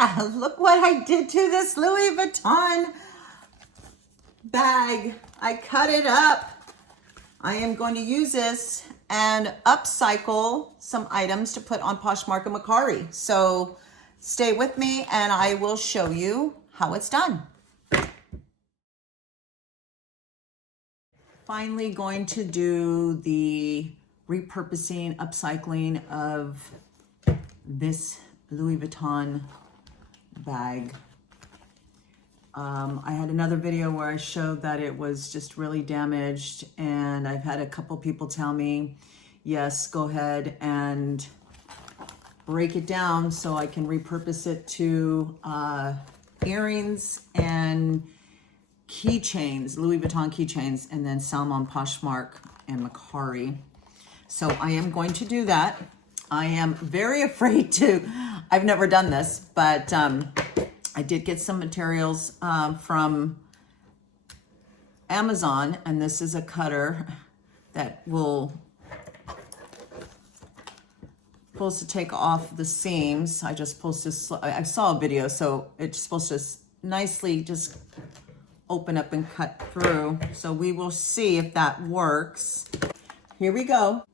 Look what I did to this Louis Vuitton bag. I cut it up. I am going to use this and upcycle some items to put on Poshmark and Macari. So stay with me and I will show you how it's done. Finally going to do the repurposing, upcycling of this Louis Vuitton bag. I had another video where I showed that it was just really damaged, and I've had a couple people tell me, yes, go ahead and break it down so I can repurpose it to earrings and keychains, Louis Vuitton keychains, and then sell them on Poshmark and Macari. So I am going to do that. I am very afraid to, I've never done this, but I did get some materials from Amazon, and this is a cutter that will supposed to take off the seams. I saw a video, so it's supposed to nicely just open up and cut through. So we will see if that works. Here we go.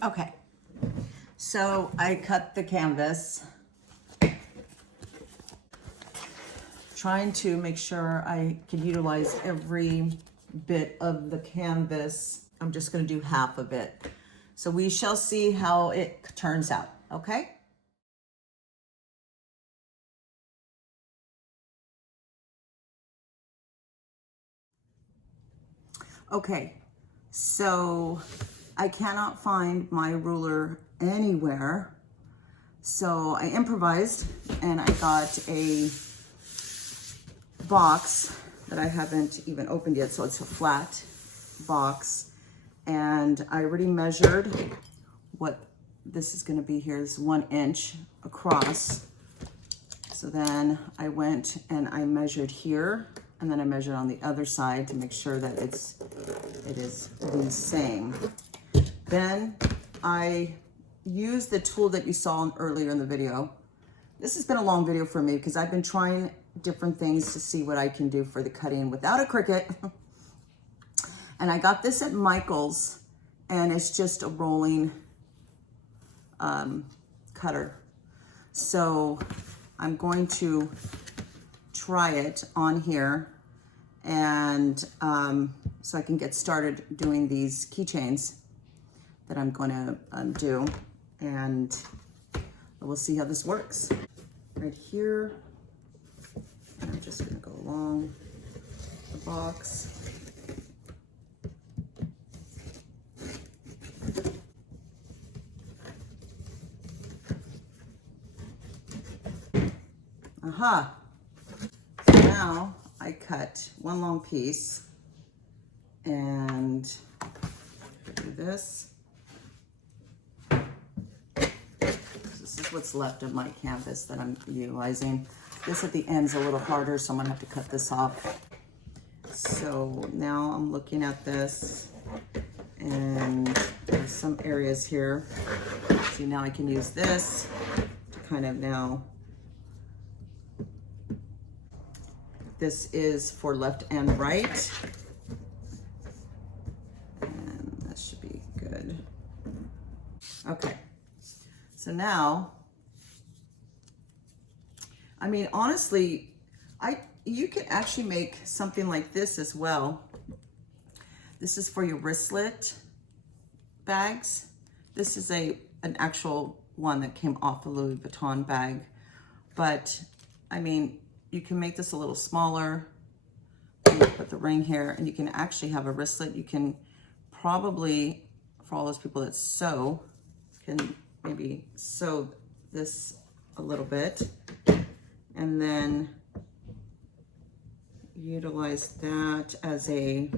Okay, So I cut the canvas, trying to make sure I can utilize every bit of the canvas. I'm just going to do half of it. So we shall see how it turns out, okay? Okay, so I cannot find my ruler anywhere. So I improvised and I got a box that I haven't even opened yet. So it's a flat box. And I already measured what this is going to be here. This is 1 inch across. So then I went and I measured here, and then I measured on the other side to make sure that it is the same. Then I used the tool that you saw earlier in the video. This has been a long video for me because I've been trying different things to see what I can do for the cutting without a Cricut. And I got this at Michael's, and it's just a rolling cutter. So I'm going to try it on here, and so I can get started doing these keychains that I'm going to do, and we'll see how this works. Right here, and I'm just going to go along the box. Aha! So now I cut one long piece and do this. This is what's left of my canvas that I'm utilizing. This at the end's a little harder, so I'm gonna have to cut this off. So now I'm looking at this, and there's some areas here. See, now I can use this to kind of now. This is for left and right. And that should be good. Okay. So now, I mean, honestly, you can actually make something like this as well. This is for your wristlet bags. This is an actual one that came off the Louis Vuitton bag. But, I mean, you can make this a little smaller. You put the ring here, and you can actually have a wristlet. You can probably, for all those people that sew, can maybe sew this a little bit, and then utilize that as a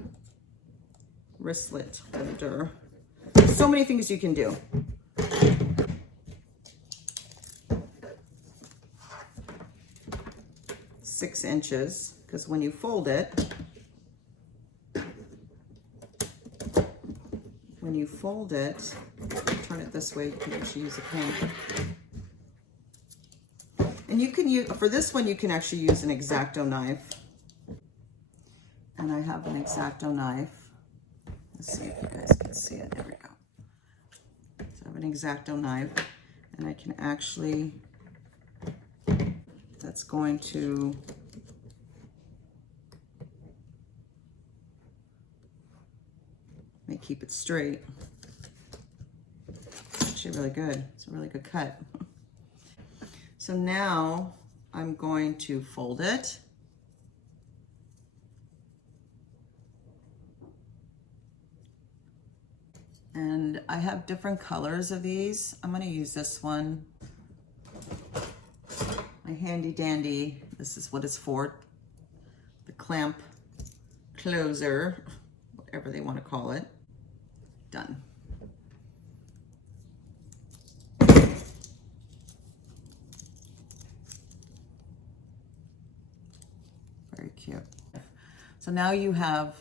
wristlet holder. So many things you can do. Six inches, because when you fold it, turn it this way, you can actually use a pen. And you can use, for this one, you can actually use an X-Acto knife. And I have an X-Acto knife. Let's see if you guys can see it. There we go. So I have an X-Acto knife, and I can actually, that's going to keep it straight. It's actually really good. It's a really good cut. So now I'm going to fold it. And I have different colors of these. I'm going to use this one. My handy dandy, this is what it's for. The clamp closer, whatever they want to call it. Done. Very cute. So now you have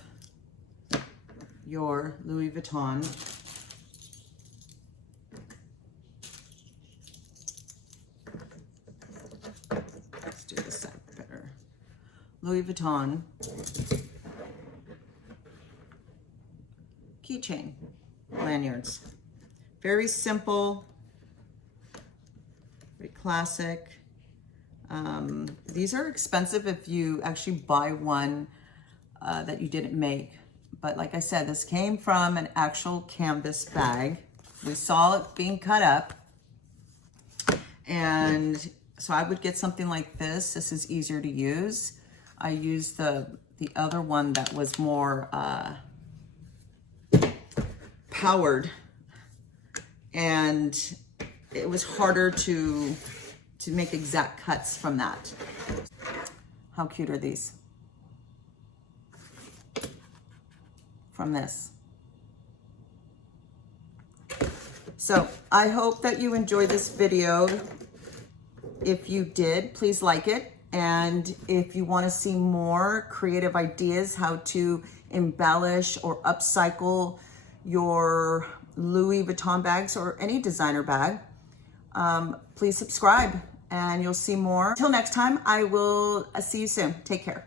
your Louis Vuitton. Let's do this side better. Louis Vuitton keychain lanyards. Very simple, Very classic. These are expensive if you actually buy one that you didn't make. But like I said, this came from an actual canvas bag. We saw it being cut up. And so I would get something like this. This is easier to use. I used the other one that was more powered, and it was harder to make exact cuts from that. How cute are these? From this. So I hope that you enjoyed this video. If you did, please like it. And if you want to see more creative ideas how to embellish or upcycle your Louis Vuitton bags or any designer bag, please subscribe and you'll see more. Until next time, I will see you soon. Take care.